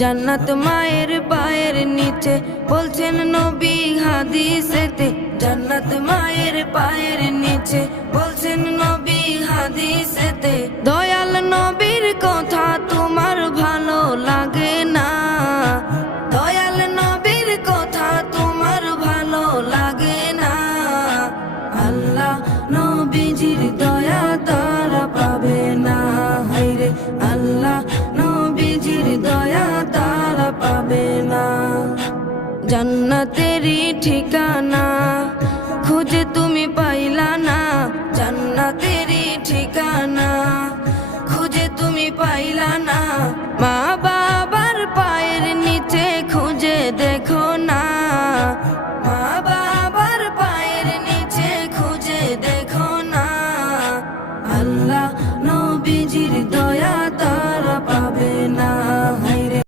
জান্নাত মায়ের পায়ের নিচে বলছেন নবী হাদিসেতে। জান্নাত মায়ের পায়ের নিচে বলছেন নবী হাদিসেতে। দয়াল নবীর কথা তোমার ভালো লাগে না, দয়াল নবীর কথা তোমার ভালো লাগে না। আল্লাহ নবীজির দয়া তারা পাবে না, হায়রে আল্লাহ নবীজির দয়া তারা পাবে না। জান্নাতেরই ঠিকানা খুঁজে তুমি পাইলা না, জান্নাতেরই ঠিকানা খুঁজে তুমি পাইলা না। মা বাবা